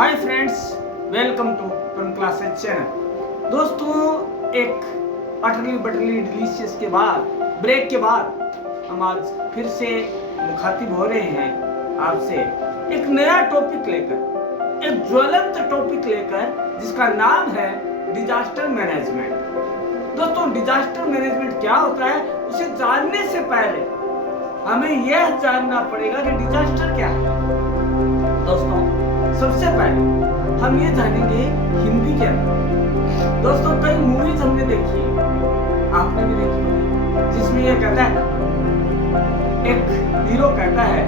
Hi friends, welcome to ton classes channel. दोस्तों, एक अटली butterly delicious के बाद ब्रेक के बाद हम आज फिर से मुखातिब हो रहे हैं आपसे एक नया टॉपिक लेकर, एक ज्वलंत टॉपिक लेकर जिसका नाम है डिजास्टर मैनेजमेंट। दोस्तों, डिजास्टर मैनेजमेंट क्या होता है उसे जानने से पहले हमें यह जानना पड़ेगा कि डिजास्टर क्या है। दोस्तों, सबसे पहले हम ये जानेंगे हिंदी के अंदर। दोस्तों, कई मूवीज हमने देखी है, आपने भी देखी होगी, जिसमें ये कहता है, एक हीरो कहता है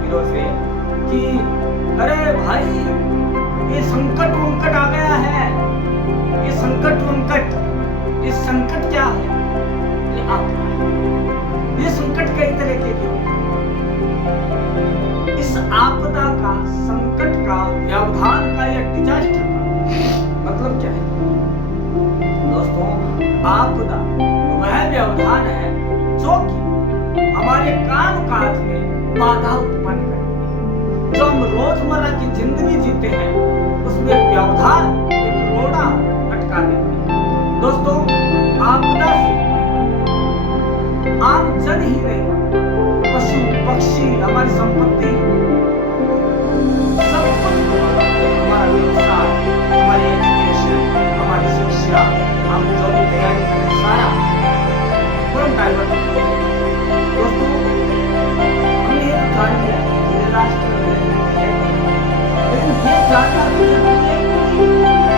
हीरो से कि अरे भाई, ये संकट वंकट आ गया है, ये संकट वंकट, ये संकट क्या है? ये आपदा है। ये संकट कई तरह के होते हैं। इस आपदा का, संकट का, व्यवधान का या डिजास्टर का मतलब क्या है? दोस्तों, आपदा वह व्यवधान है जो कि हमारे काम काज में बाधा उत्पन्न करती है। जो हम रोजमर्रा की जिंदगी जीते हैं उसमें व्यवधान एक रोड़ा अटका देती है। दोस्तों, आपदा से आम जन ही नहीं, पशु पक्षी, हमारी संपत्ति, सब कुछ, हमारा व्यवसाय, हमारी एजुकेशन, हमारी शिक्षा, हम जो भी तैयारी करें, सारा पूर्ण डाइवर्ट होता है। दोस्तों, हमने ये जान लिया कि राष्ट्र मैनेजमेंट है, लेकिन ये जानना भी जरूरी है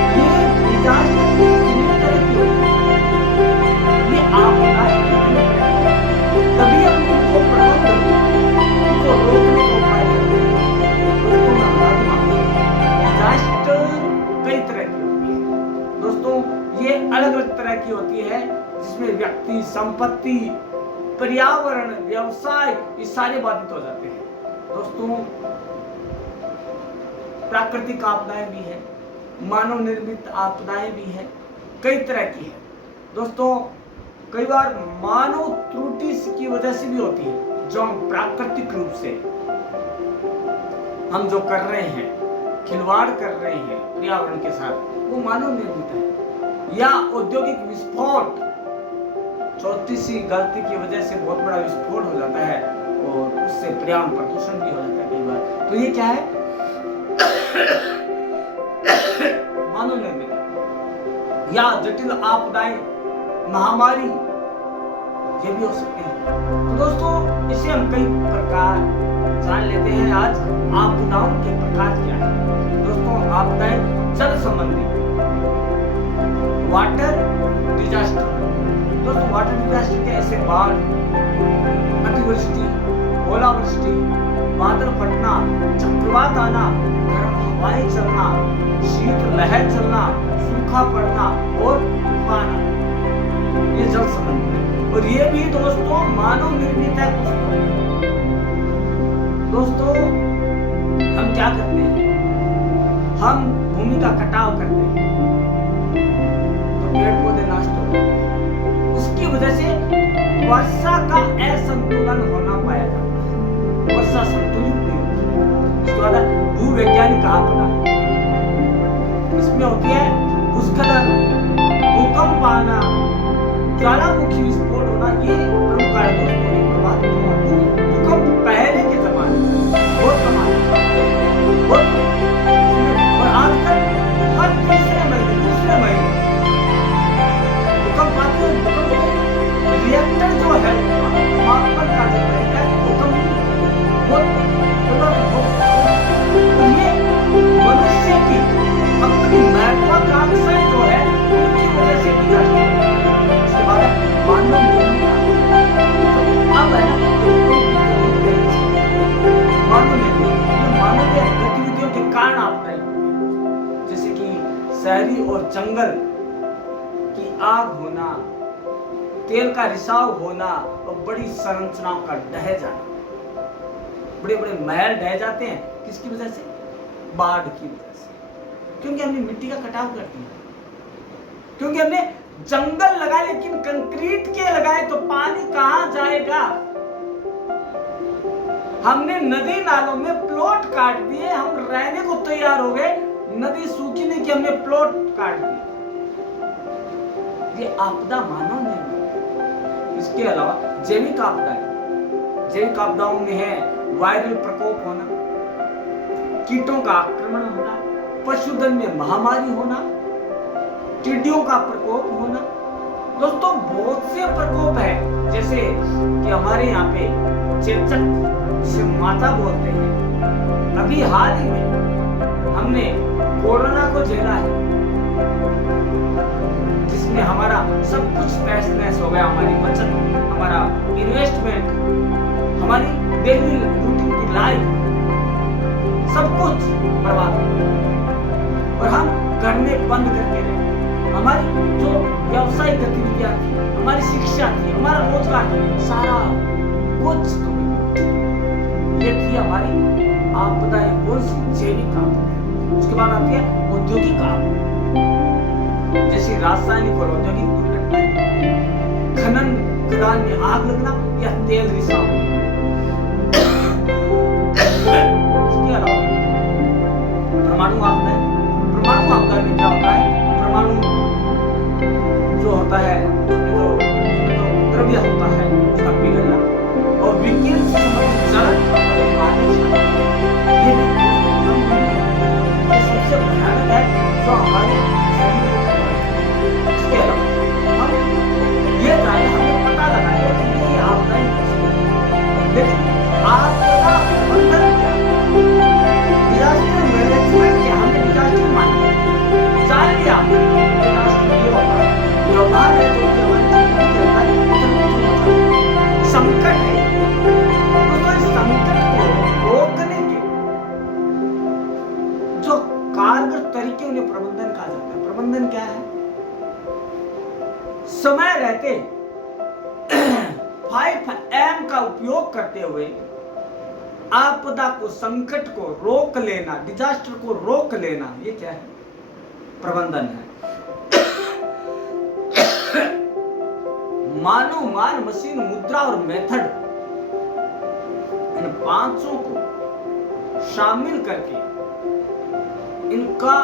कि ये डिजास्टर कितनी तरह की होती है, ये आपदा कितनी तरह की है, तभी हम उनको प्रबंधन, उनको रोकने का उपाय करते हैं। दोस्तों, मैं बता दूं आपको, डिजास्टर कई तरह की होती है। दोस्तों, ये अलग अलग तरह की होती है जिसमें व्यक्ति, संपत्ति, पर्यावरण, व्यवसाय, ये सारे बाधित हो जाते हैं। दोस्तों, प्राकृतिक आपदाएं भी है, मानव निर्मित आपदाएं भी है, कई तरह की है। दोस्तों, कई बार मानव त्रुटि की वजह से भी होती है, जो हम प्राकृतिक रूप से हम जो कर रहे हैं, खिलवाड़ कर रहे हैं पर्यावरण के साथ, वो मानव निर्मित है। या औद्योगिक विस्फोट, छोटी सी गलती की वजह से बहुत बड़ा विस्फोट हो जाता है और उससे पर्यावरण प्रदूषण भी हो जाता है कई बार। तो ये क्या है? मानव निर्मित। या जटिल आपदाएं, महामारी, ये भी हो सकते हैं। तो दोस्तों, इसे हम कई प्रकार जान लेते हैं। आज आपदाओं के प्रकार क्या है? दोस्तों, आपदाएं जल संबंधी, वाटर डिजास्टर। दोस्तों, वाटर डिजास्टर के ऐसे बाढ़, अतिवृष्टि, ओलावृष्टि, बादल फटना, चक्रवात आना, गर्म हवाएं चलना, शीत लहर चलना, सूखा पड़ना और तूफान आना, ये जल संबंधी है। और ये भी दोस्तों मानव निर्मित है कुछ तो। दोस्तों, हम क्या करते हैं? हम भूमि का कटाव करते हैं तो पेड़ पौधे नष्ट हो जाते हैं। उसकी वजह से वर्षा का असंतुलन होना पाया जाता है, वर्षा संतुलित नहीं होती। इसके बाद भूवैज्ञानिक आपदा, इसमें होती है भूस्खलन, भूकंप आना, ज्वालामुखी विस्फोट होना, ये प्रमुख कारण दोस्तों एक प्रभावित होती है। भूकंप पहले के जमाने बहुत कम आते और आजकल हर तीसरे महीने, दूसरे महीने भूकंप आते हैं। भूकंप रिएक्टर जो है, मापन का जो तरीका है, भूकंप ये मनुष्य की अपनी महत्वाकांक्षाएं जो है उनकी वजह से भी जाती है। मानव मानवीय गतिविधियों के कारण आपदा होती है, जैसे कि शहरी और जंगल की आग होना, तेल का रिसाव होना और बड़ी संरचनाओं का ढह जाना। बड़े बड़े महल ढह जाते हैं, किसकी वजह से? बाढ़ की वजह से, क्योंकि हमने मिट्टी का कटाव कर दिया, क्योंकि हमने जंगल लगाए लेकिन कंक्रीट के लगाए, तो पानी कहां जाएगा? हमने नदी नालों में प्लॉट काट दिए, हम रहने को तैयार हो गए, नदी सूखी नहीं कि हमने प्लॉट काट दिए। ये आपदा मानव निर्मित। इसके अलावा जैविक आपदाएं, जैविक आपदाओं में है वायरल प्रकोप होना, कीटों का आक्रमण होना, पशुधन में महामारी होना, टिड्डियों का प्रकोप होना। दोस्तों बहुत से प्रकोप है, जैसे कि हमारे यहाँ पे चेचक जिसे माता बोलते हैं, अभी हाल ही में हमने कोरोना को झेला है, जिसमें हमारा सब कुछ तहस नहस हो गया, हमारी बचत, हमारा इन्वेस्टमेंट, हमारी डेली रूटीन की लाइफ, सब कुछ बर्बाद हो, और हम घर में बंद करके रहे। हमारी जो व्यावसायिक गतिविधियां थी, हमारी शिक्षा थी, हमारा रोजगार था, सारा कुछ ये थी हमारी आपदाएं। कौन सी? जैविक आपदा। उसके बाद आती है औद्योगिक आपदा, जैसे रासायनिक और औद्योगिक दुर्घटनाएं, खनन खदान में आग लगना या तेल रिसाव। इसके अलावा परमाणु आपदा। परमाणु आपदा में क्या होता है? परमाणु जो होता है, जो द्रव्य होता है, उसका पिघलना और विकिरण से संबंधित जलन, ये सबसे भयानक है जो हमारे शरीर को। इसके अलावा हम ये जाने, हमें पता लगाया कि ये आपदा कैसे, लेकिन आपदा प्रबंधन क्या, डिजास्टर मैनेजमेंट क्या, हमने डिजास्टर मान जान लिया, व्यवहार है जो कि हमारे जीवन के अंदर संकट है। तो इस संकट को रोकने के जो कारगर तरीके, उन्हें प्रबंधन कहा जाता है। प्रबंधन क्या है? समय रहते 5M का उपयोग करते हुए आपदा को, संकट को रोक लेना, डिजास्टर को रोक लेना, ये क्या है? प्रबंधन है। मानव, मान, मशीन, मुद्रा और मेथड, इन पांचों को शामिल करके इनका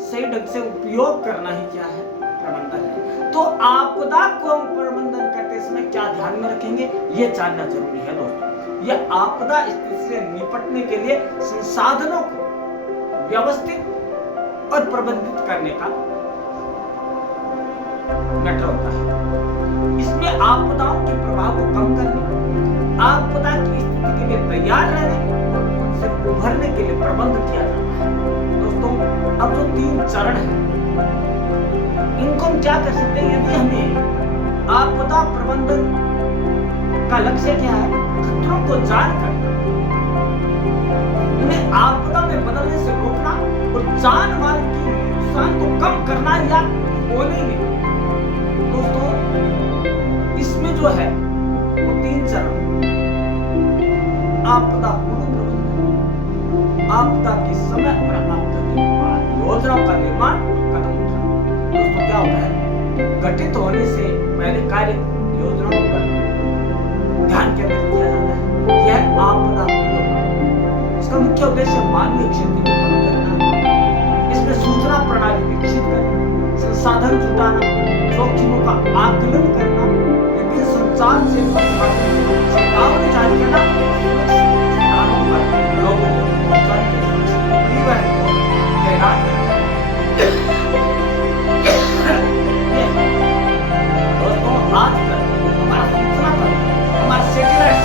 सही ढंग से उपयोग करना ही क्या है? प्रबंधन है। तो आपदा को हम प्रबंधन करते समय क्या ध्यान में रखेंगे, ये जानना जरूरी है दोस्तों। यह आपदा स्थिति से निपटने के लिए संसाधनों को व्यवस्थित और प्रबंधित करने का मैटर होता है। इसमें आपदाओं के प्रभाव को कम करने, आपदा की स्थिति के लिए तैयार रहने और उनसे उभरने के लिए प्रबंध किया जाता है। दोस्तों अब जो 3 चरण हैं, इनको हम क्या कर सकते हैं? यदि हमें आपदा प्रबंधन का लक्ष्य क्या है? खतरों को जानकर उन्हें आपदा में बदलने से रोकना और जान माल के नुकसान को कम करना या होने में। दोस्तों इसमें जो है वो 3 चरण, आपदा पूर्व प्रबंधन, आपदा के समय और आपदा के बाद योजनाओं का निर्माण, कदम उठाना। दोस्तों क्या होता है? घटित होने से पहले कार्य योजनाओं पर ध्यान केंद्रित किया जाता है। यह आपदा पूर्व। इसका मुख्य उद्देश्य मानवीय क्षति को कम करना, इसमें सूचना प्रणाली विकसित करना, संसाधन जुटाना, जोखिमों का आकलन करना, विभिन्न संचार से चेतावनी जारी करना, स्थानों पर लोगों को परिवहन को तैनात करना। दोस्तों आजकल हमारा सूचना तंत्र, हमारा सैटेलाइट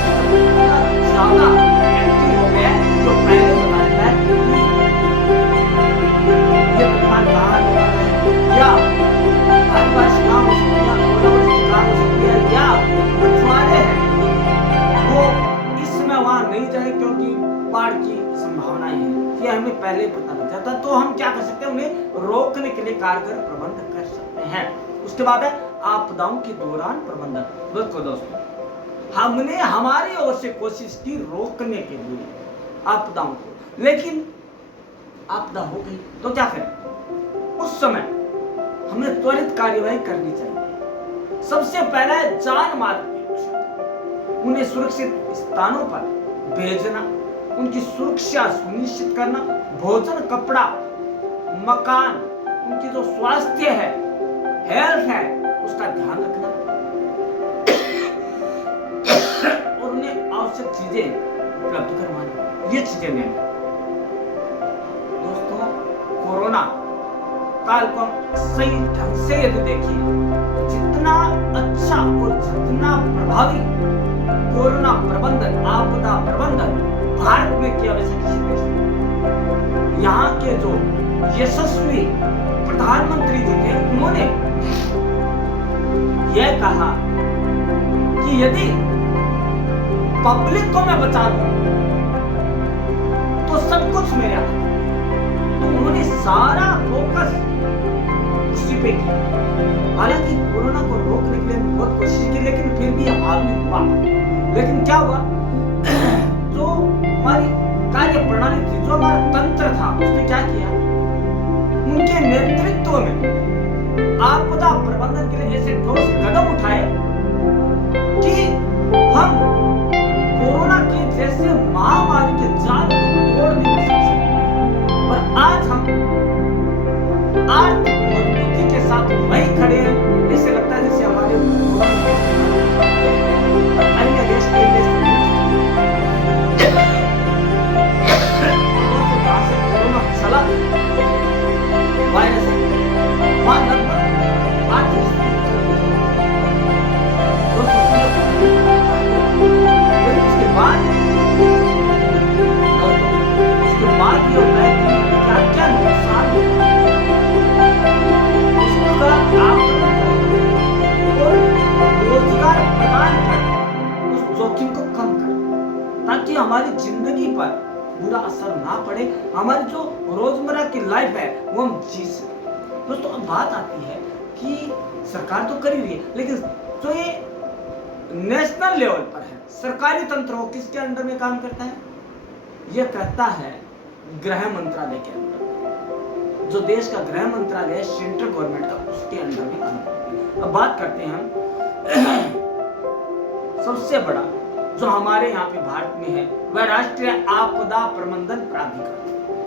ज्यादा एक्टिव हो गया है, जो पहले बताता है कि ये तूफान कहाँ है, या आदिवासी गाँव हो सकती है, ओलावृष्टि गाँव हो सकती है, या मछुआरे हैं वो इस समय वहां नहीं जाए क्योंकि बाढ़ की संभावनाएं है। ये हमें पहले ही पता लग जाता, तो हम क्या कर सकते हैं? उन्हें रोकने के लिए कारगर प्रबंध कर सकते हैं। उसके बाद है आपदाओं के दौरान प्रबंधन। बिल्कुल दोस्तों, हमने हमारी ओर से कोशिश की रोकने के लिए आपदाओं को, लेकिन आपदा हो गई तो क्या करें? उस समय हमें त्वरित कार्यवाही करनी चाहिए। सबसे पहला है जान माल की रक्षा, उन्हें सुरक्षित स्थानों पर भेजना, उनकी सुरक्षा सुनिश्चित करना, भोजन, कपड़ा, मकान, उनकी जो स्वास्थ्य है, हेल्थ है, उसका ध्यान रखना और उन्हें आवश्यक चीजें उपलब्ध करवाना, ये चीजें मैं दोस्तों कोरोना काल को सही ढंग से यदि देखें, जितना अच्छा और जितना प्रभावी कोरोना प्रबंधन, आपदा प्रबंधन भारत में किया वैसे किसी देश में। यहाँ के जो यशस्वी प्रधानमंत्री जी थे, उन्होंने यह कहा कि यदि पब्लिक को मैं बचा दूं तो सब कुछ मेरे हाथ। तो उन्होंने सारा फोकस उसी पे किया। हालांकि कोरोना को रोकने के लिए बहुत कोशिश की, लेकिन फिर भी हावी हुआ। लेकिन क्या हुआ, जो हमारी कार्य प्रणाली थी, जो हमारा तंत्र था, उसने क्या किया, उनके नेतृत्व में आपदा प्रबंधन के लिए ऐसे ठोस कदम उठाए कि हम कोरोना के जैसे महामारी के जाल को तोड़ने में सक्षम। और आज हम आर्थिक मजबूती के साथ वहीं खड़े हैं, ऐसे लगता है जैसे हमारे अन्य देश के जहां से कोरोना चला वायरस उसके बाद ये होता है कि क्या क्या नुकसान होता है, उसका और रोजगार प्रदान कर उस जोखिम को कम कर, ताकि हमारी जिंदगी पर बुरा असर ना पड़े, हमारी जो रोजमर्रा की लाइफ है वो हम जी सकें। दोस्तों अब बात आती है कि सरकार तो कर ही रही है, लेकिन जो ये नेशनल लेवल पर है, सरकारी तंत्र हो, किसके अंडर में काम करता है, यह करता है गृह मंत्रालय के अंदर। जो देश का गृह मंत्रालय सेंट्रल गवर्नमेंट का, उसके अंडर में काम करता है। अब बात करते हैं हम सबसे बड़ा जो हमारे यहाँ पे भारत में है, वह राष्ट्रीय आपदा प्रबंधन प्राधिकरण,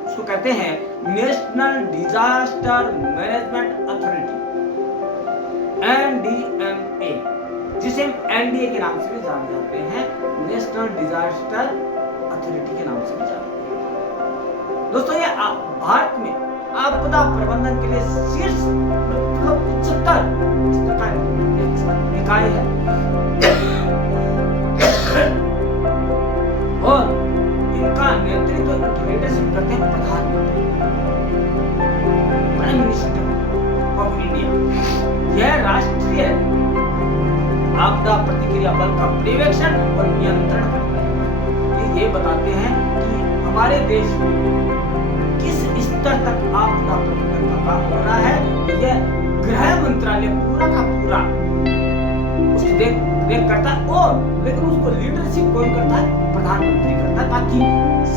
उसको कहते हैं national disaster management authority, NDMA, जिसे हम NDA के नाम से भी जान जाते हैं, नेशनल डिजास्टर अथॉरिटी के नाम से भी जानते हैं। दोस्तों ये भारत में आपदा प्रबंधन के लिए शीर्ष मतलब उच्चतर निकाय है और इनका नेतृत्व लीडरशिप करते हैं प्रधानमंत्री, प्राइम मिनिस्टर ऑफ इंडिया। यह राष्ट्रीय आपदा प्रतिक्रिया बल का पर्यवेक्षण और नियंत्रण करते हैं। ये बताते हैं कि हमारे देश में किस स्तर तक आपदा प्रबंधन का काम हो रहा है। यह गृह मंत्रालय पूरा का पूरा उसकी देख करता है, और लेकिन उसको लीडरशिप कौन करता है, प्रधानमंत्री करता है, ताकि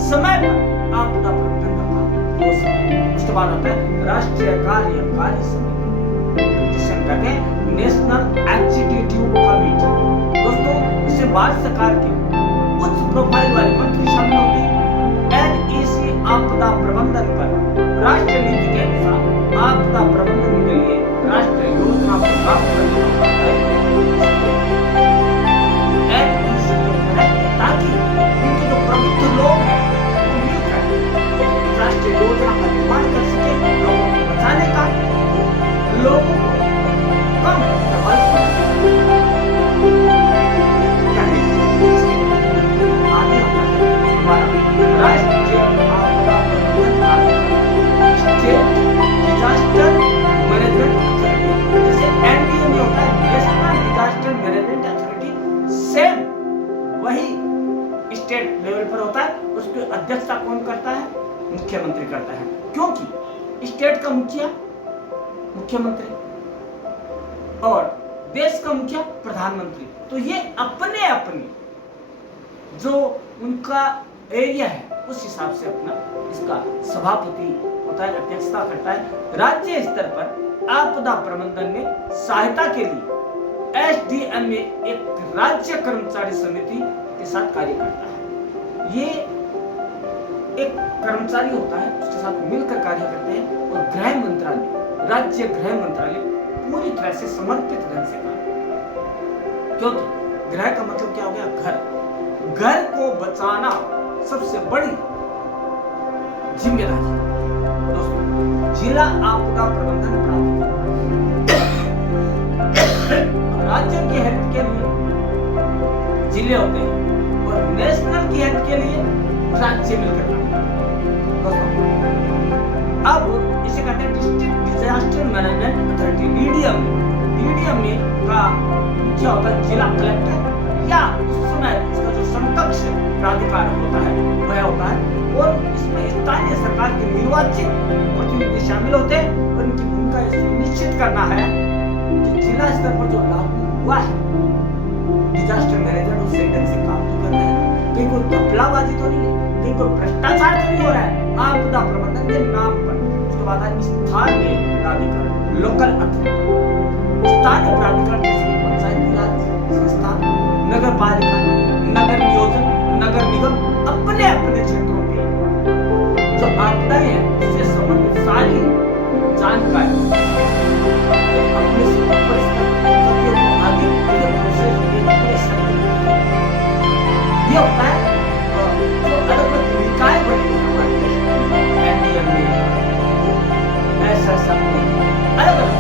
समय पर आपदा प्रबंधन का काम हो सके। उसके बाद आता है राष्ट्रीय कार्यकारी समिति, जिसे हम कहते हैं नेशनल एग्जीक्यूटिव कमेटी। दोस्तों इससे भारत सरकार के उच्च प्रोफाइल वाले मंत्री शामिल होते हैं। NEC आपदा प्रबंधन पर राष्ट्रीय नीति के अनुसार आपदा प्रबंधन के लिए राष्ट्रीय योजना को लागू करने का NEC है, ताकि उनके जो प्रबुद्ध लोग हैं वो मिलकर राष्ट्रीय योजना का निर्माण कर सके, लोगों को बचाने का, लोगों को कम प्रभावित राष्ट्रीय आपदा प्रबंधन स्टेट डिजास्टर मैनेजमेंट अथॉरिटी, जैसे NDA में होता है national disaster management authority, same वही स्टेट लेवल पर होता है। उसकी अध्यक्षता कौन करता है, मुख्यमंत्री करता है, क्योंकि स्टेट का मुखिया मुख्यमंत्री और देश का मुखिया प्रधानमंत्री, तो ये अपने अपने जो उनका एरिया है उस हिसाब से अपना इसका सभापति होता है, अध्यक्षता करता है। राज्य स्तर पर आपदा प्रबंधन में सहायता के लिए SDM में एक राज्य कर्मचारी समिति के साथ कार्य करता है। ये एक कर्मचारी होता है, उसके साथ मिलकर कार्य करते हैं और गृह मंत्रालय, राज्य गृह मंत्रालय पूरी तरह से समर्पित ढंग से कार्य, क्योंकि गृह का मतलब क्या हो गया? घर। घर को बचाना सबसे बड़ी जिम्मेदारी। दोस्तों, जिला आपदा प्रबंधन प्राधिकरण राज्य की हेल्थ के लिए जिले होते हैं और नेशनल की हेल्थ के लिए राज्य मिलकर काम करते हैं। दोस्तों, अब इसे कहते हैं district disaster management authority, DDM. DDM में का क्या होता है? जिला कलेक्टर या उस समय उसका जो समकक्ष प्राधिकार होता है वह होता है, और इसमें स्थानीय सरकार के निर्वाचित प्रतिनिधि शामिल होते हैं और इनकी भूमिका यह सुनिश्चित करना है कि जिला स्तर पर जो लागू हुआ है डिजास्टर मैनेजमेंट उस सेक्टर से काम तो कर रहा है, कहीं कोई घपलाबाजी तो नहीं है, कहीं कोई भ्रष्टाचार तो नहीं हो रहा है आपदा प्रबंधन के नाम पर। उसके बाद है स्थानीय प्राधिकरण, लोकल अथॉरिटी। स्थानीय प्राधिकरण जैसे पंचायती राज संस्था, नगर पालिका, नगर नियोजन, नगर निगम अपने अपने क्षेत्रों के जो आपदाएं हैं उससे संबंधित सारी जानकारी अपने से ऊपर आगे प्रोसेस ये होता है। जो अलग अलग निकाय बने हैं हमारे देश में, एनडीएम में, एसएसएफ में, अलग अलग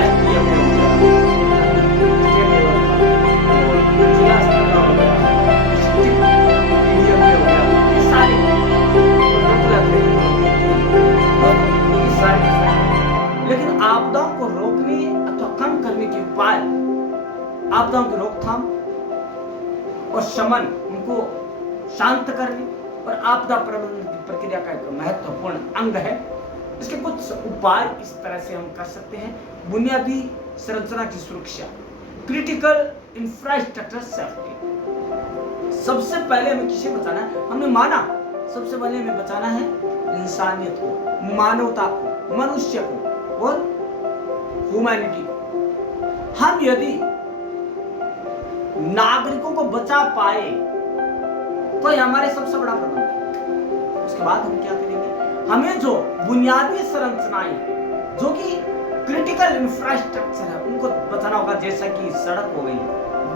एसडीएम में हो गया, स्टेट लेवल का, जिला स्तर का हो गया, डिस्ट्रिक्ट मीडियम में हो गया, ये सारे लेकिन आपदाओं को रोकने अथवा कम करने के उपाय, आपदाओं की रोकथाम और शमन, उनको शांत करने और आपदा प्रबंधन की प्रक्रिया का एक महत्वपूर्ण अंग है। इसके कुछ उपाय इस तरह से हम कर सकते हैं। बुनियादी संरचना की सुरक्षा, क्रिटिकल इंफ्रास्ट्रक्चर सेफ्टी। सबसे पहले हमें किसे बचाना है? हमने माना सबसे पहले हमें बचाना है इंसानियत को, मानवता को, मनुष्य को और ह्यूमैनिटी को। हम यदि नागरिकों को बचा पाए तो ये हमारे सबसे बड़ा प्रबंधन है। उसके बाद हम क्या करेंगे? हमें जो बुनियादी संरचनाएं जो कि क्रिटिकल इंफ्रास्ट्रक्चर है उनको बचाना होगा, जैसा कि सड़क हो गई,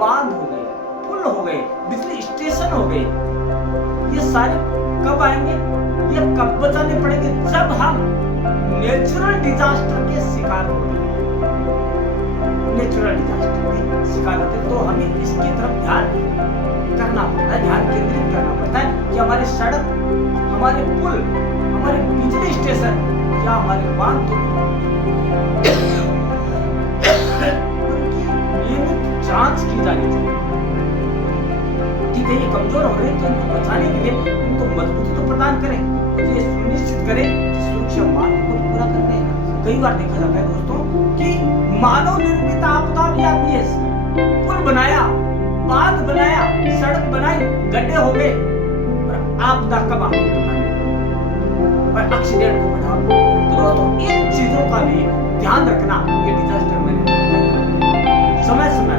बांध हो गए, पुल हो गए, बिजली स्टेशन हो गए। ये सारे कब आएंगे? ये कब बचाने पड़ेंगे? जब हम नेचुरल डिजास्टर के शिकार होंगे। नेचुरल डिजास्टर के शिकार होते तो हमें इसकी तरफ ध्यान करना पड़ता है, ध्यान केंद्रित करना पड़ता है कि हमारे सड़क, हमारे पुल, हमारे बिजली स्टेशन या हमारे बांध तो उनकी नियमित जांच की जानी चाहिए कि कहीं ये कमजोर हो रहे हैं तो इनको बचाने के लिए उनको मजबूती तो प्रदान करें और ये सुनिश्चित करें कि सुरक्षा मानक को पूरा कर रहे हैं। कई बार देखा जाता है दोस्तों कि मानव निर्मित आपदा भी आती है। पुल बनाया, बांध बनाया, सड़क बनाई, गड्ढे हो गए और आपदा कब आ गई पता नहीं, और एक्सीडेंट को बढ़ा। तो दोस्तों इन चीजों का भी ध्यान रखना ये डिजास्टर मैनेजमेंट समय समय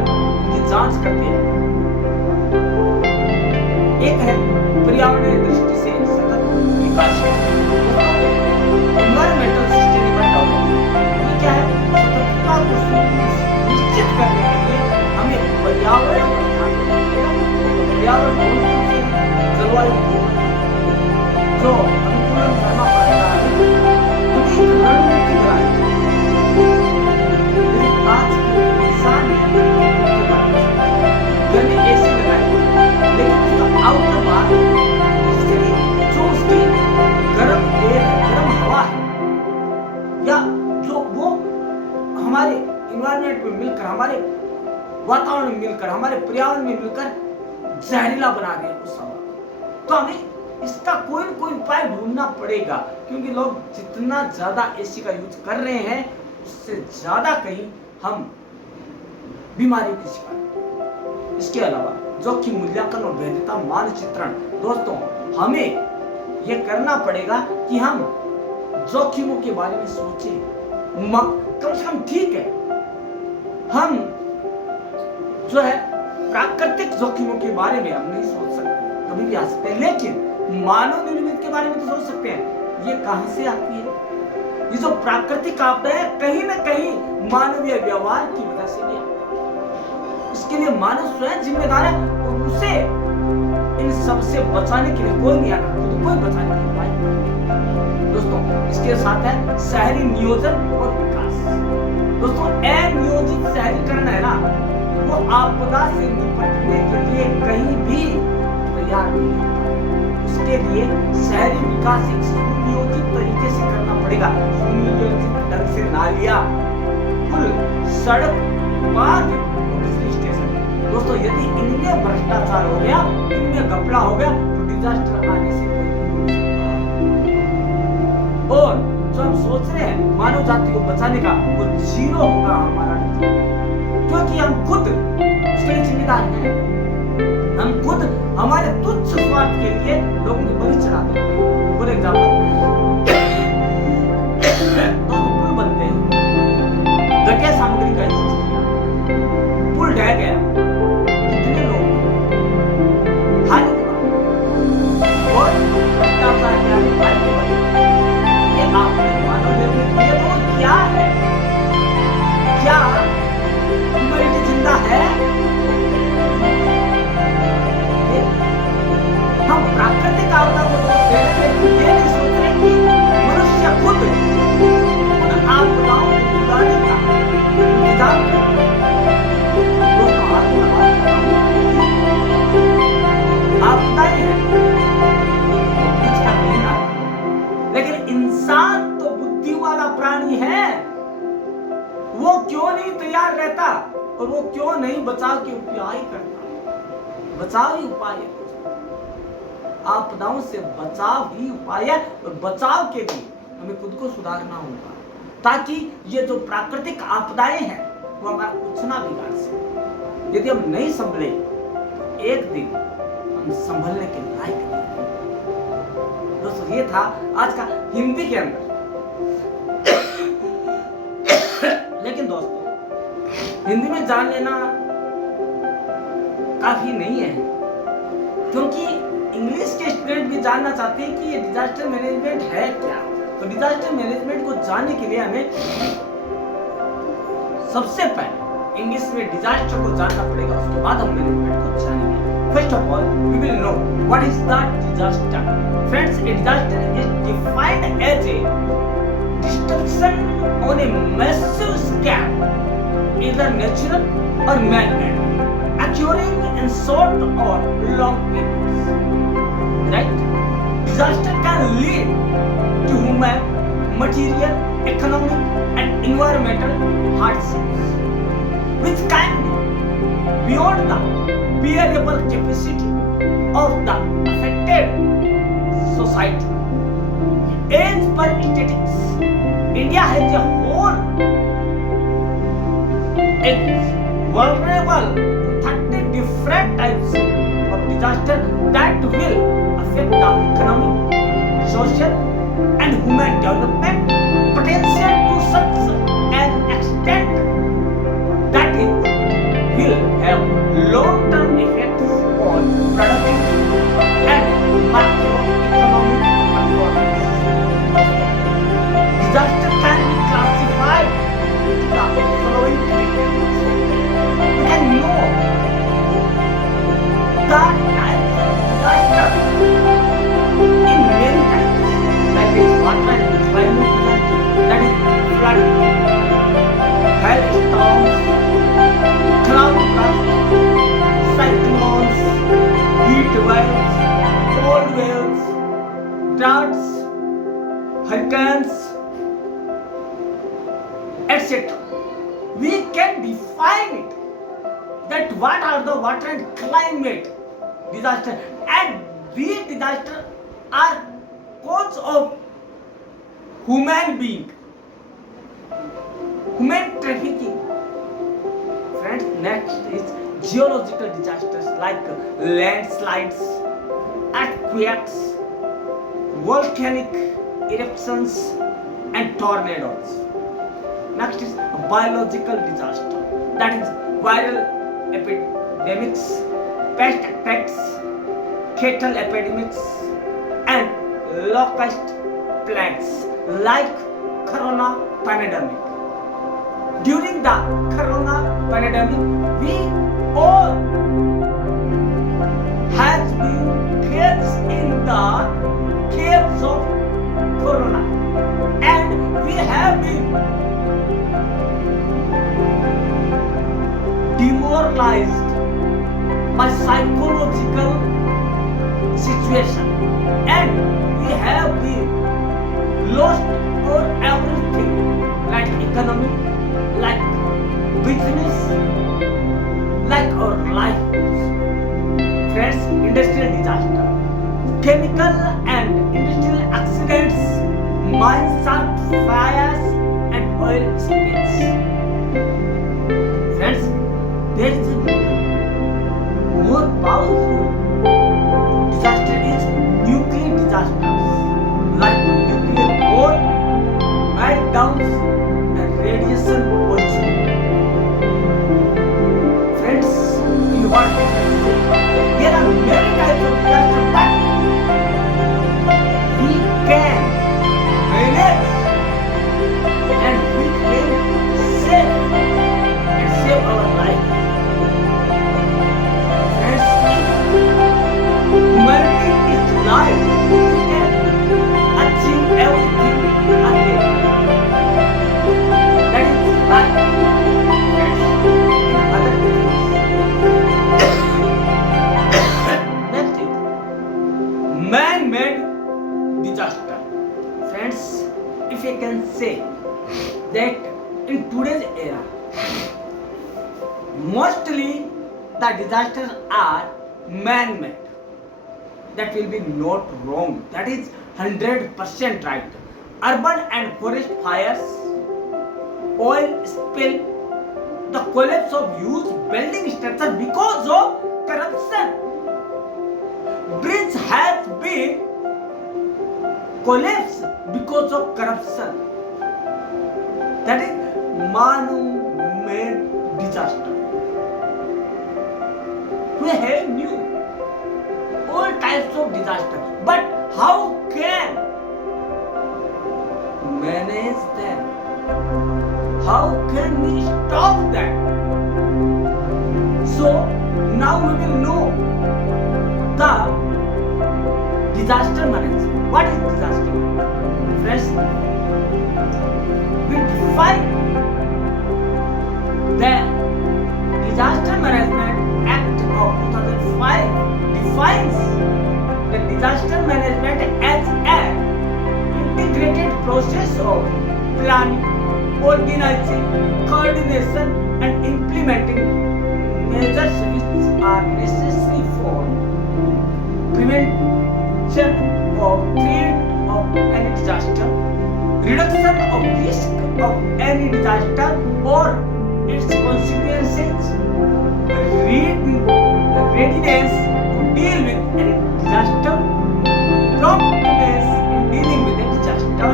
ये जांच करते हैं। एक है पर्यावरणीय दृष्टि से सतत विकास, एनवायरमेंटल सस्टेनेबल डेवलपमेंट। ये क्या है? सततता को निश्चित करने के लिए हमें पर्यावरण पर ध्यान देना पड़ेगा। पर्यावरण जलवायु जो अनुकूलन करना पड़ेगा, उनकी रणनीति बनानी। लेकिन आज इंसान गर्मी ऐसी लगाए, लेकिन उसका आउटर बार जो उसकी गर्म एयर है, गर्म हवा है, या जो वो हमारे इन्वायरमेंट में मिलकर, हमारे वातावरण में मिलकर, हमारे पर्यावरण में मिलकर जहरीला बना रहे हैं उस हवा। तो हमें इसका कोई न कोई उपाय ढूंढना पड़ेगा, क्योंकि लोग जितना ज्यादा एसी का यूज कर रहे हैं उससे ज्यादा कहीं हम बीमारियों की शिकार। इसके अलावा जोखिम मूल्यांकन और भेद्यता मानचित्रण। दोस्तों हमें यह करना पड़ेगा कि हम जोखिमों के बारे में सोचें। कम से कम ठीक है हम जो है प्राकृतिक जोखिमों के बारे में हम नहीं सोच सकते, कभी भी आ सकते हैं, लेकिन मानव निर्मित के बारे में तो सोच सकते हैं। ये कहां से आती है? ये जो प्राकृतिक आपदा है कहीं ना कहीं मानवीय व्यवहार की वजह से भी आती है। इसके लिए मानव स्वयं जिम्मेदार है और उसे इन सब से बचाने के लिए कोई नहीं आता, खुद को ही बचाने के उपाय करेंगे। दोस्तों इसके साथ है शहरी नियोजन और विकास। दोस्तों अनियोजित शहरीकरण है ना, वो आपदा से निपटने के लिए कहीं भी तैयार नहीं है। उसके लिए शहरी विकास एक सुनियोजित तरीके से करना पड़ेगा। सुनियोजित ढंग से नालियां, पुल, सड़क, पार्क, बिजली स्टेशन। दोस्तों यदि इनमें भ्रष्टाचार हो गया, इनमें घपला हो गया, तो डिजास्टर आने से कोई और जो हम सोच रहे हैं मानव जाति को बचाने का, वो जीरो होगा हमारा, क्योंकि हम खुद उसके लिए जिम्मेदार हैं। हम खुद हमारे तुच्छ स्वार्थ के लिए लोगों के बलि चढ़ा देते हैं। फॉर एग्जाम्पल पुल बनते हैं, घटिया सामग्री का यूज किया, पुल ढह गया, कितने लोग हानि और भ्रष्टाचार ये आपने मानव निर्मित किया, तो क्या है? क्या ह्यूमैनिटी जिंदा है? हम प्राकृतिक आपदा को दोष दे रहे हैं, ये नहीं सोच रहे कि मनुष्य खुद उन आपदाओं को बुलाने का इंतजाम करे। आपदाएं हैं कुछ कर नहीं रहा, लेकिन इंसान तो बुद्धि वाला प्राणी है, वो क्यों नहीं तैयार रहता और वो क्यों नहीं बचाव के उपाय करता? बचाव ही उपाय है, आपदाओं से बचाव ही उपाय है। और बचाव के लिए हमें खुद को सुधारना होगा, ताकि ये जो प्राकृतिक आपदाएं हैं वो हमारा कुछ ना बिगाड़ सके। यदि हम नहीं संभले तो एक दिन हम संभलने के लायक नहीं। दोस्तों ये था आज का हिंदी के अंदर। लेकिन दोस्तों हिंदी में जान लेना काफी नहीं है, क्योंकि इंग्लिश के स्टूडेंट भी जानना चाहते हैं कि ये डिजास्टर मैनेजमेंट है क्या। तो डिजास्टर मैनेजमेंट को जानने के लिए हमें सबसे पहले इंग्लिश में डिजास्टर को जानना पड़ेगा, उसके बाद हम मैनेजमेंट को जानेंगे। First of all we will know what is the disaster. Friends, a disaster is defined as a destruction on a massive scale, either natural or man-made, occurring in short or long periods. Right? Disaster can lead to human, material, economic, and environmental hardships, which can be beyond the bearable capacity of the affected society. As per statistics, India has a whole is vulnerable to 30 different types of disaster that will affect the economic, social, and human development potential to such an extent that it will have long-term effects on productivity and macroeconomic performance. Disaster can be classified into the following categories. We can know the types of disaster in many types, that is water and climate disaster, that is flood, hailstorms, cloud bursts, cyclones, heat waves, cold waves, droughts, hurricanes, etc. We can define it that what are the water and climate disaster, and these disasters are cause of human being, human trafficking. Friends, next is geological disasters like landslides, earthquakes, volcanic eruptions, and tornadoes. Next is biological disaster, that is viral epidemics, pest attacks, cattle epidemics, and locust plagues like corona pandemic. During the corona pandemic, we all has been caged in the caves of corona, and we have been demoralized by psychological situation, and we have been lost for everything like economy, like business, like our life. Friends, industrial disaster, chemical and industrial accidents, mine shaft fires, and oil spills. Friends, there is a more powerful disaster is nuclear disasters like nuclear war, meltdowns, and radiation poisoning. Friends, in what there are many types of disaster, but we can manage and we can save and save our life. Friends, humanity is life. We can achieve everything again. That is life. Friends, in other things. Next is man-made disaster. Friends, if I can say that in today's era, mostly the disasters are man-made. That will be not wrong. That is 100% right. Urban and forest fires, oil spill, the collapse of huge building structure because of corruption. Bridge has been collapsed because of corruption. That is man-made disaster. We have new all types of disaster, but how can manage them? How can we stop them? So now we will know the disaster management. What is disaster management? Friends, we define the Disaster Management Act of 2005 defines the disaster management as an integrated process of planning, organizing, coordination, and implementing measures which are necessary for prevention of threat of any disaster, reduction of risk of any disaster or its consequences, readiness to deal with any disaster, promptness in dealing with a disaster,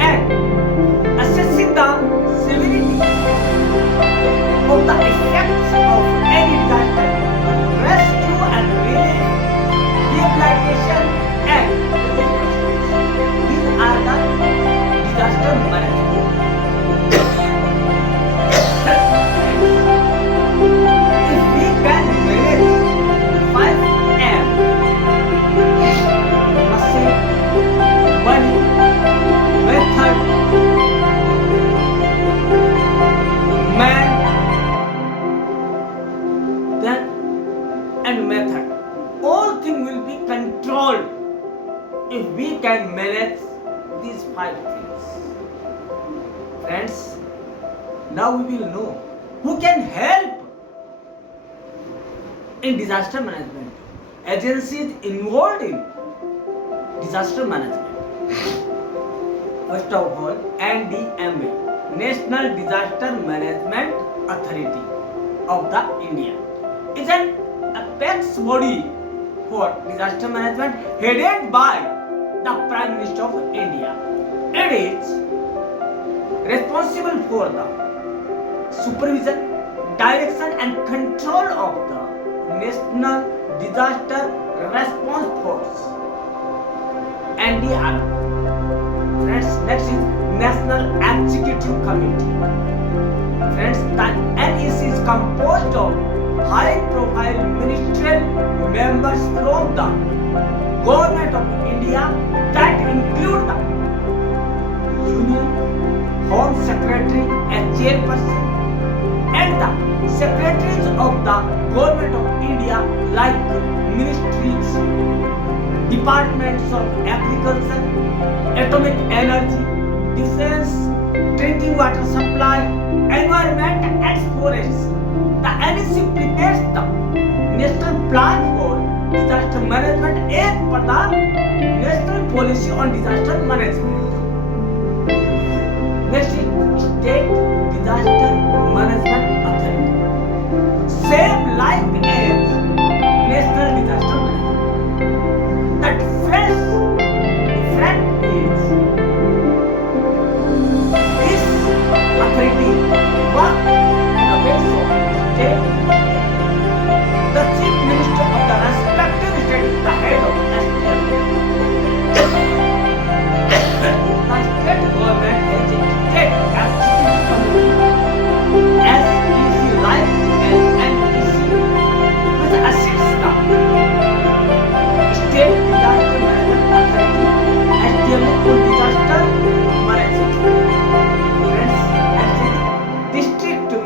and assessing the severity of the effects of any disaster, rescue and relief, rehabilitation, and reconstruction. These are the disaster management. If we can manage 5M, machine, money, method, man, then and method, all things will be controlled if we can manage these 5 things. Friends, now we will know who can help in disaster management. Agencies involved in disaster management. First of all, NDMA, National Disaster Management Authority of the India, is an apex body for disaster management headed by the Prime Minister of India. It is responsible for the supervision, direction and control of the National Disaster Response Force (NDRF). Friends, next is National Executive Committee. Friends, the NEC is composed of high-profile ministerial members from the Government of India that include the Union Home Secretary as chairperson and the secretaries of the Government of India like ministries, departments of agriculture, atomic energy, defense, drinking water supply, environment and forests. The NEC prepares the national plan for disaster management as per the national policy on disaster management. Next is State Disaster Management Authority. Same like as National Disaster Management. The difference is this authority works in a way of state. The chief minister of the respective state is the head of the state. The state government has a state executive committee, SEC like as NEC, which assists the state disaster management authority SDM on disaster management.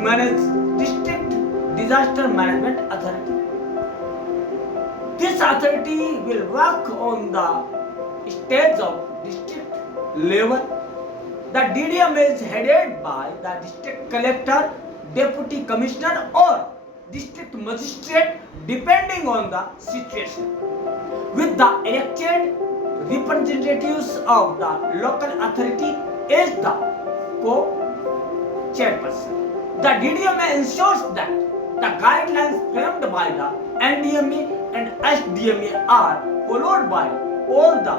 Friends, district disaster management authority. This authority will work on the stage of district level. The DDM is headed by the district collector, deputy commissioner or district magistrate depending on the situation, with the elected representatives of the local authority as the co-chairperson. The DDMA ensures that the guidelines framed by the NDMA and SDMA are followed by all the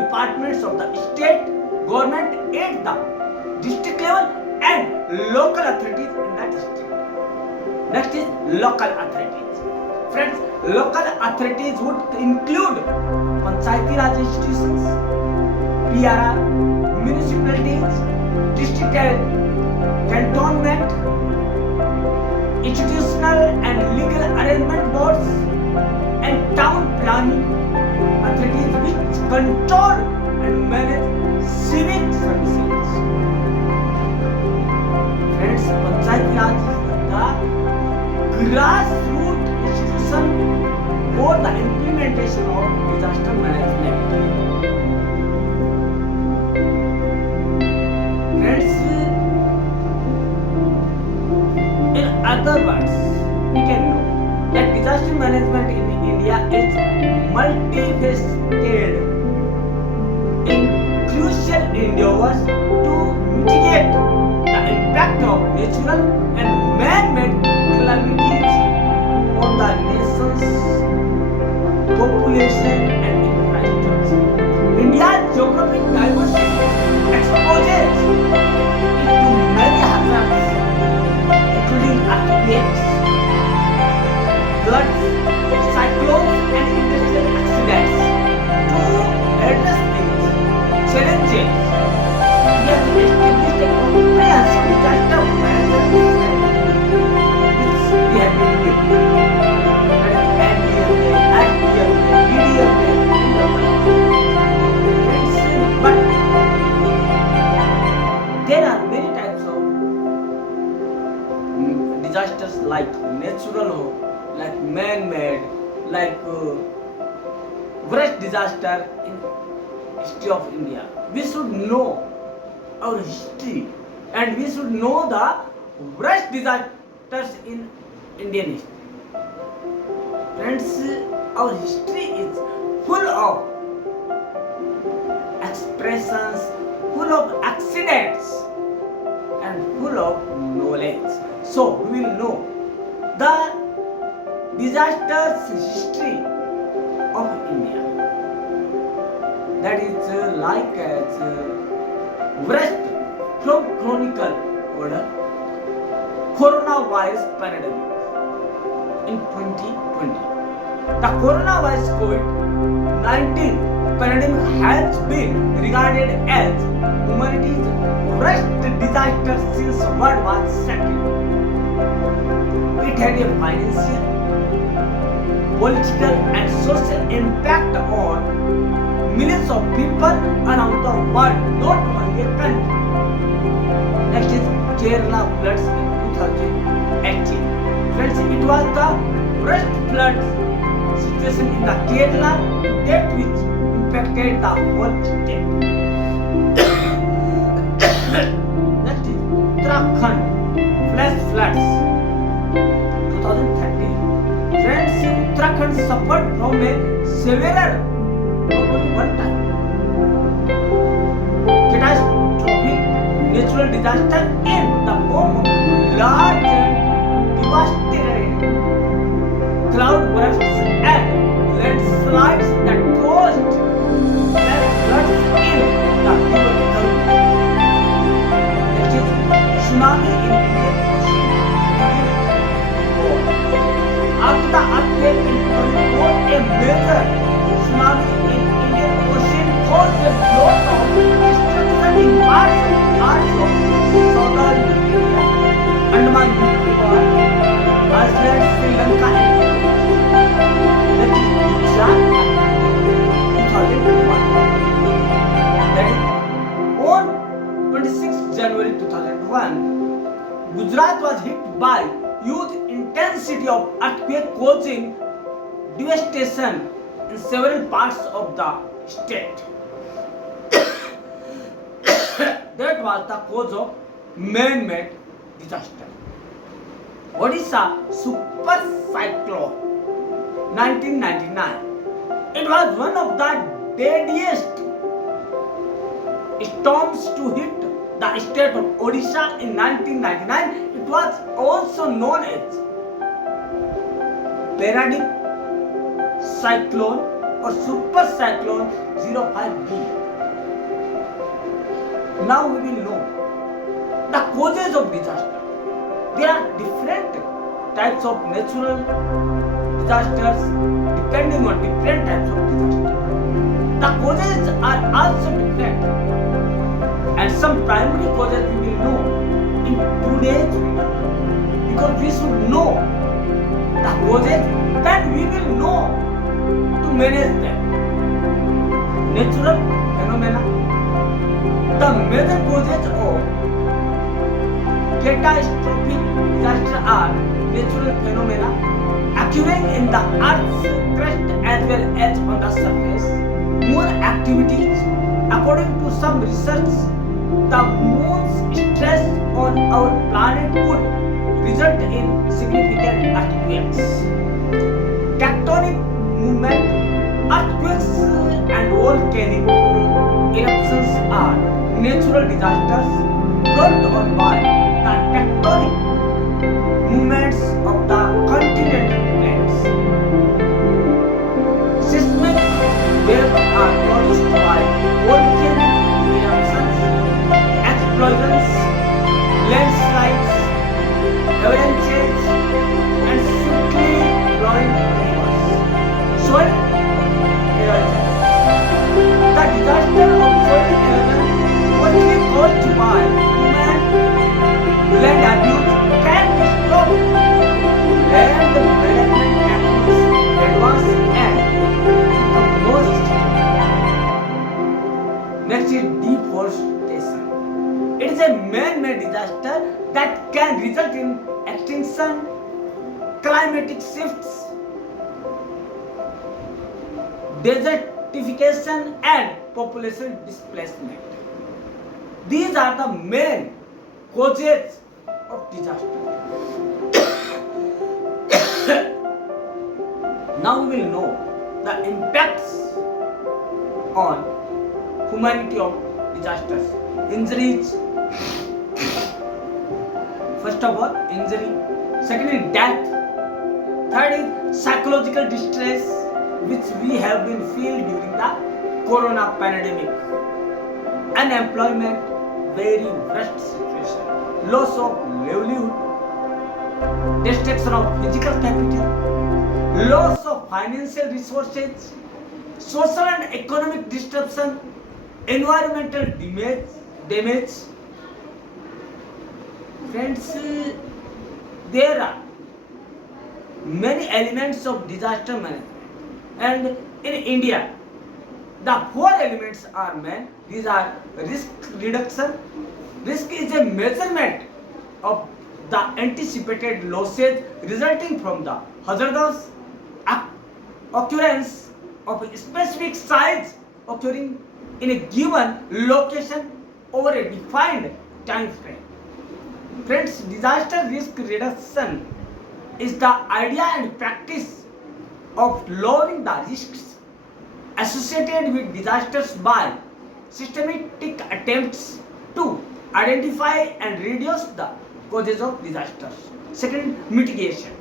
departments of the state government at the district level and local authorities in the district. Next is local authorities. Friends, local authorities would include Panchayati Raj institutions, PRR, municipalities, district cantonment, institutional and legal arrangement boards, and town planning authorities which control and manage civic services. Friends, Panchayati Raj is the grassroots institution for the implementation of disaster management. Friends, in other words, we can know that disaster management in India is multifaceted in crucial endeavors to mitigate the impact of natural and man-made calamities on the nation's population and infrastructure. India's geographic diversity exposes it to many hazards, including earthquakes, floods, cyclones, and industrial accidents. To address these challenges, we have established a comprehensive disaster management system, which we have been doing. But there are many types of disasters like natural, like man-made, like worst disaster in history of India. We should know our history and we should know the worst disasters in Indian history. Friends, our history is full of expressions, full of accidents and full of knowledge. So we will know the disasters history of India. That is like as worst from chronicle order. coronavirus pandemic in 2020. The coronavirus COVID-19 pandemic has been regarded as humanity's worst disaster since World War II. It had a financial, political and social impact on millions of people around the world, not only a country. Next is Kerala floods in 2018. Friends, it was the worst flood situation in the Kerala that which impacted the whole state. Next is Uttarakhand flash floods 2013. Friends, Uttarakhand suffered from a severe, not only one time, catastrophic natural disaster in the form of large and devastating cloud bursts and landslides that caused floods in the European country. Next is tsunami in Indian Ocean. After the earthquake in 2004, a major tsunami in Indian Ocean caused a lot of destruction in parts of southern India, Andaman Nicobar, Iceland, Sri Lanka, and that is Gujarat 2001. That is on 26 January 2001, Gujarat was hit by huge intensity of earthquake causing devastation in several parts of the state. That was the cause of man-made disaster. Odisha super cyclone 1999. It was one of the deadliest storms to hit the state of Odisha in 1999. It was also known as Paradip cyclone or super cyclone 05B. Now we will know the causes of disaster. There are different types of natural disasters depending on different types of disasters. The causes are also different, and some primary causes we will know in today's video, because we should know the causes, then we will know to manage them. Natural phenomena. The major causes of catastrophic disaster are natural phenomena occurring in the Earth's crust as well as on the surface. Moon activities. According to some research, the moon's stress on our planet could result in significant earthquakes. Tectonic movement. Earthquakes and volcanic eruptions are natural disasters brought on by the tectonic movements of the continental plates. Seismic waves are produced by volcanic eruptions, explosions, landslides, avalanches, and swiftly flowing rivers. Soil erosion. The disaster of soil erosion, mostly caused by human land abuse, can be stopped. Land management techniques advance and become more systematic. Next is deforestation. It is a man-made disaster that can result in extinction, climatic shifts, desertification, and population displacement. These are the main causes of disaster. Now we will know the impacts on humanity of disasters. Injuries. First of all, injury. Second is death. Third is psychological distress, which we have been feel during the corona pandemic. Unemployment, very worst situation. Loss of livelihood, destruction of physical capital, loss of financial resources, social and economic disruption, environmental damage. Friends, there are many elements of disaster management, and in India the four elements are main. These are risk reduction. Risk is a measurement of the anticipated losses resulting from the hazardous occurrence of a specific size occurring in a given location over a defined time frame. Friends, disaster risk reduction is the idea and practice of lowering the risks associated with disasters by systematic attempts to identify and reduce the causes of disasters. Second, mitigation.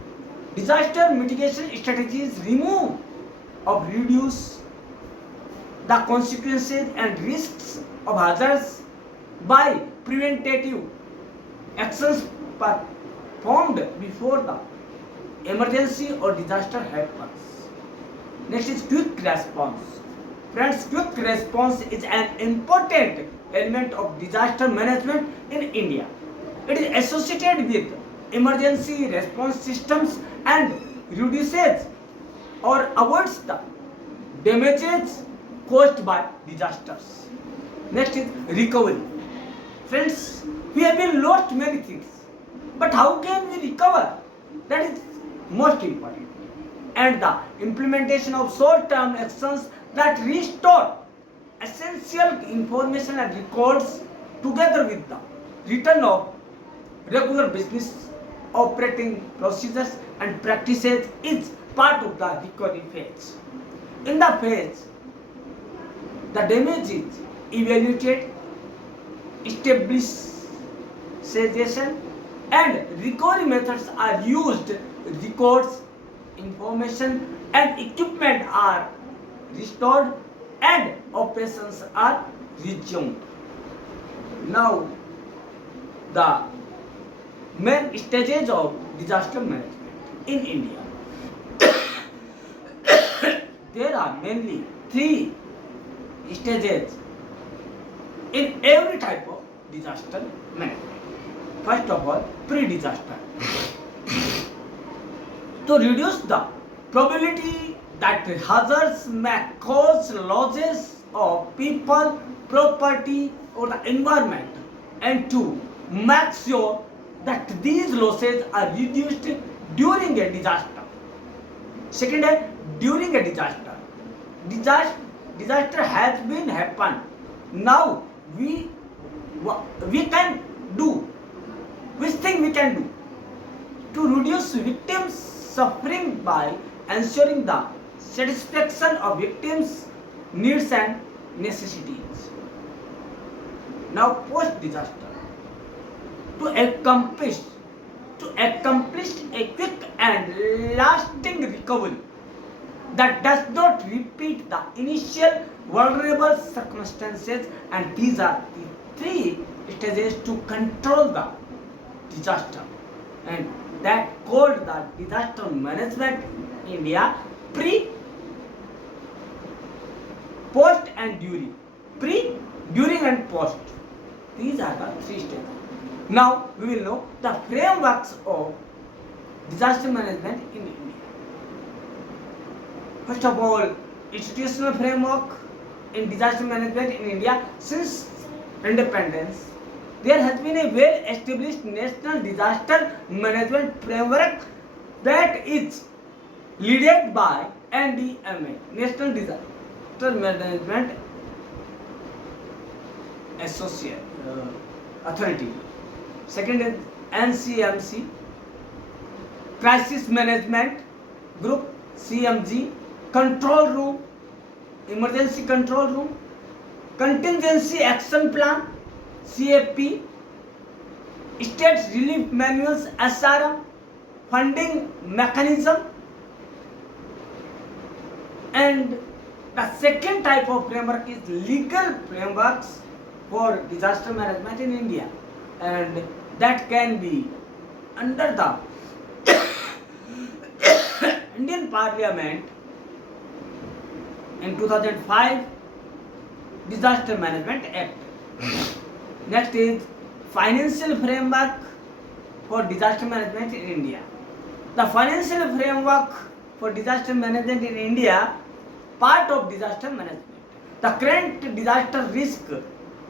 Disaster mitigation strategies remove or reduce the consequences and risks of hazards by preventative actions performed before the emergency or disaster happens. Next is quick response. Friends, quick response is an important element of disaster management in India. It is associated with emergency response systems and reduces or avoids the damages caused by disasters. Next is recovery. Friends, we have been lost many things, but how can we recover? That is most important. And the implementation of short-term actions that restore essential information and records together with the return of regular business operating procedures and practices is part of the recovery phase. In the phase, the damage is evaluated, stabilization and recovery methods are used, records, information and equipment are restored and operations are resumed. Now, the main stages of disaster management in India. There are mainly three stages in every type of disaster management. First of all, pre-disaster. To reduce the probability that hazards may cause losses of people, property or the environment, and to make sure that these losses are reduced during a disaster. Second, during a disaster. Disaster has been happened. Now we can do, which thing we can do to reduce victims' suffering by ensuring the satisfaction of victims' needs and necessities. Now, post-disaster. To accomplish a quick and lasting recovery that does not repeat the initial vulnerable circumstances, and these are the three stages to control the disaster, and that called the disaster management in India: pre, post and during. Pre, during and post. These are the three stages. Now we will know the frameworks of disaster management in India. First of all, institutional framework in disaster management in India. Since independence, there has been a well-established national disaster management framework that is led by NDMA, National Disaster Management Authority. Second is NCMC, Crisis Management Group, CMG, Control Room, Emergency Control Room, Contingency Action Plan, CAP, State Relief Manuals, SRM, Funding Mechanism, and the second type of framework is legal frameworks for disaster management in India, and that can be under the Indian Parliament in 2005 Disaster Management Act. Next is Financial Framework for Disaster Management in India. The financial framework for disaster management in India, part of disaster management. The current disaster risk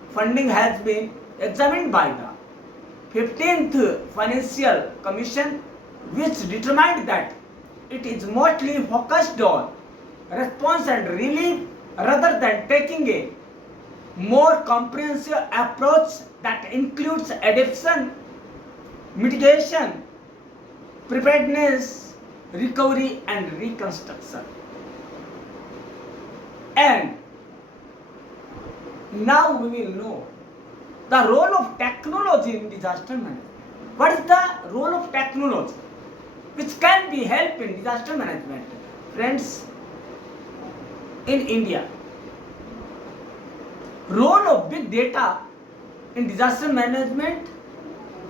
funding has been examined by the 15th Financial Commission, which determined that it is mostly focused on response and relief rather than taking a more comprehensive approach that includes adaptation, mitigation, preparedness, recovery and reconstruction. And now we will know the role of technology in disaster management. What is the role of technology which can be help in disaster management? Friends, in India, role of big data in disaster management.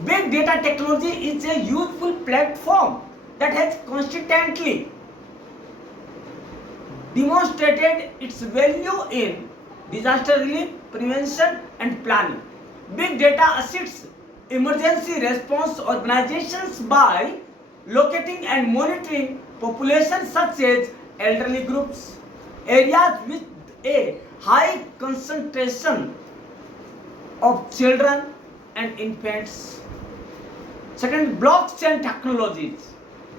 Big data technology is a useful platform that has consistently demonstrated its value in disaster relief, prevention and planning. Big data assists emergency response organizations by locating and monitoring populations such as elderly groups, areas with a high concentration of children and infants. Second, blockchain technologies.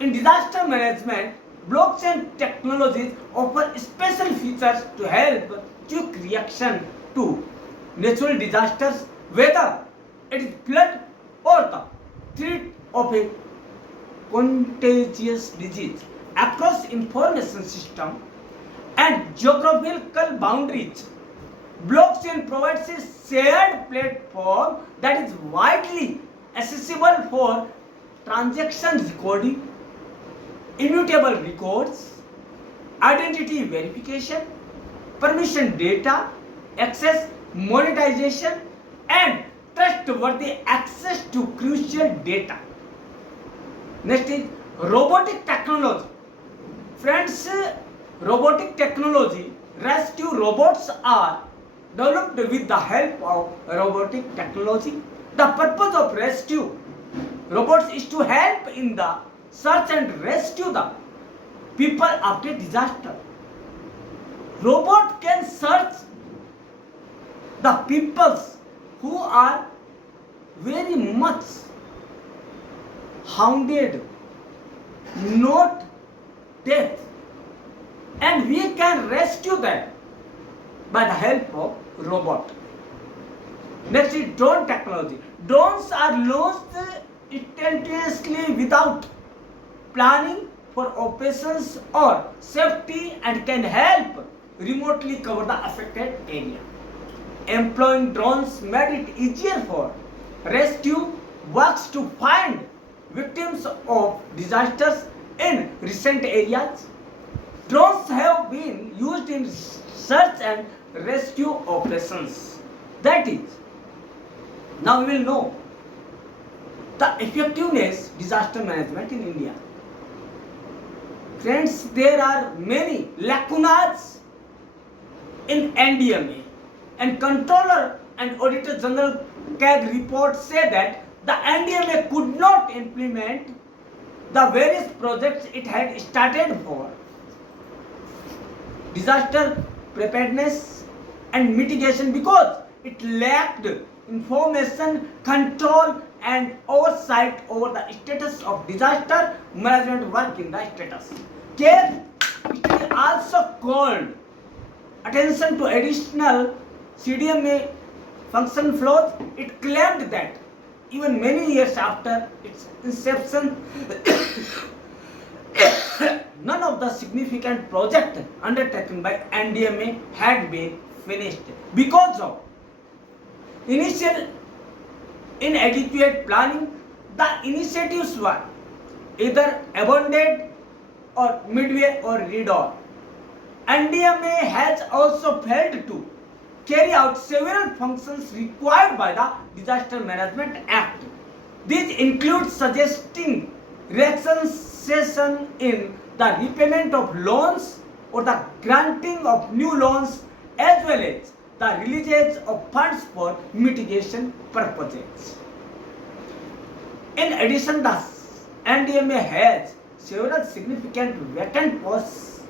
In disaster management, blockchain technologies offer special features to help quick reaction to natural disasters, whether it is flood or the threat of a contagious disease across information system and geographical boundaries. Blockchain provides a shared platform that is widely accessible for transaction recording, immutable records, identity verification, permission data, access, monetization, and trustworthy access to crucial data. Next is robotic technology. Friends, robotic technology, rescue robots are developed with the help of robotic technology. The purpose of rescue robots is to help in the search and rescue the people after disaster. Robot can search the peoples who are very much hounded, not death, and we can rescue them by the help of robot. Next is drone technology. Drones are launched instantaneously without planning for operations or safety and can help remotely cover the affected area. Employing drones made it easier for rescue works to find victims of disasters in recent areas. Drones have been used in search and rescue operations. That is, now we will know the effectiveness disaster management in India. Friends, there are many lacunas in NDMA, and Controller and Auditor General CAG report say that the NDMA could not implement the various projects it had started for disaster preparedness and mitigation because it lacked information, control and oversight over the status of disaster management work in the status. CAG study also called attention to additional CDMA function flaws. It claimed that even many years after its inception, none of the significant projects undertaken by NDMA had been finished because of initial inadequate planning. The initiatives were either abandoned or midway or redone. NDMA has also failed to carry out several functions required by the Disaster Management Act. These include suggesting relaxation in the repayment of loans or the granting of new loans as well as the release of funds for mitigation purposes. In addition, the NDMA has several significant vacant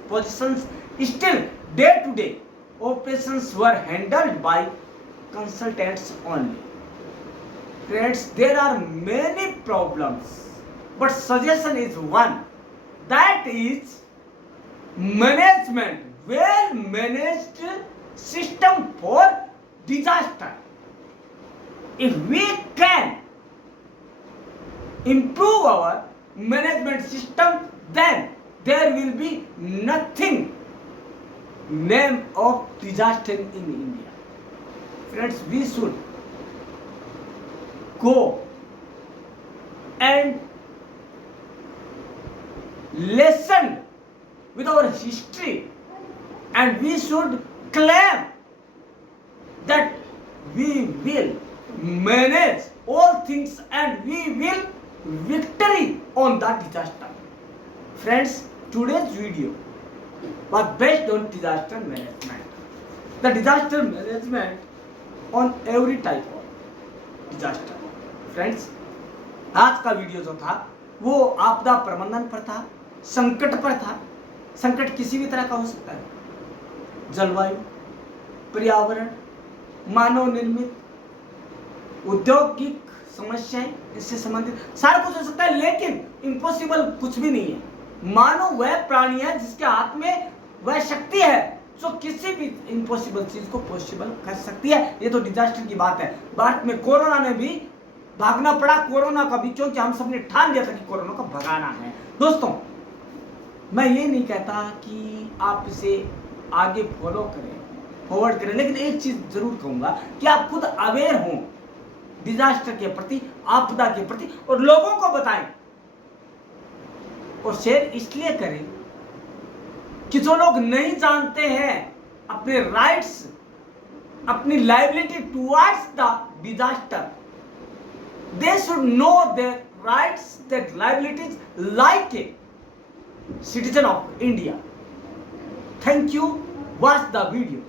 positions. Still, day-to-day operations were handled by consultants only. Friends, there are many problems, but suggestion is one, that is management, well managed system for disaster. If we can improve our management system, then there will be nothing name of disaster in India. Friends, we should go and listen with our history, and we should claim that we will manage all things and we will victory on that disaster. Friends, today's video was based on disaster management. The disaster management on every type of disaster. Friends, आज का वीडियो जो था वो आपदा प्रबंधन पर था, संकट पर था। संकट किसी भी तरह का हो सकता है, जलवायु, पर्यावरण, मानव निर्मित, औद्योगिक समस्याएं, इससे संबंधित सारा कुछ हो सकता है, लेकिन इम्पॉसिबल कुछ भी नहीं है। मानव वह प्राणी है जिसके हाथ में वह शक्ति है जो किसी भी इम्पॉसिबल चीज को पॉसिबल कर सकती है। ये तो डिजास्टर की बात है। भारत में कोरोना में भी भागना पड़ा, कोरोना का भी, क्योंकि हम सबने ठान लिया था कि कोरोना को भगाना है। दोस्तों, मैं ये नहीं कहता कि आप इसे आगे फॉलो करें, फॉरवर्ड करें, लेकिन एक चीज जरूर कहूंगा कि आप खुद अवेयर हों डिजास्टर के प्रति, आपदा के प्रति, और लोगों को बताएं। और शेयर इसलिए करें कि जो लोग नहीं जानते हैं अपने राइट्स, अपनी liability towards the disaster, they should know their rights, their liabilities like a citizen of India. Thank you. Watch the video.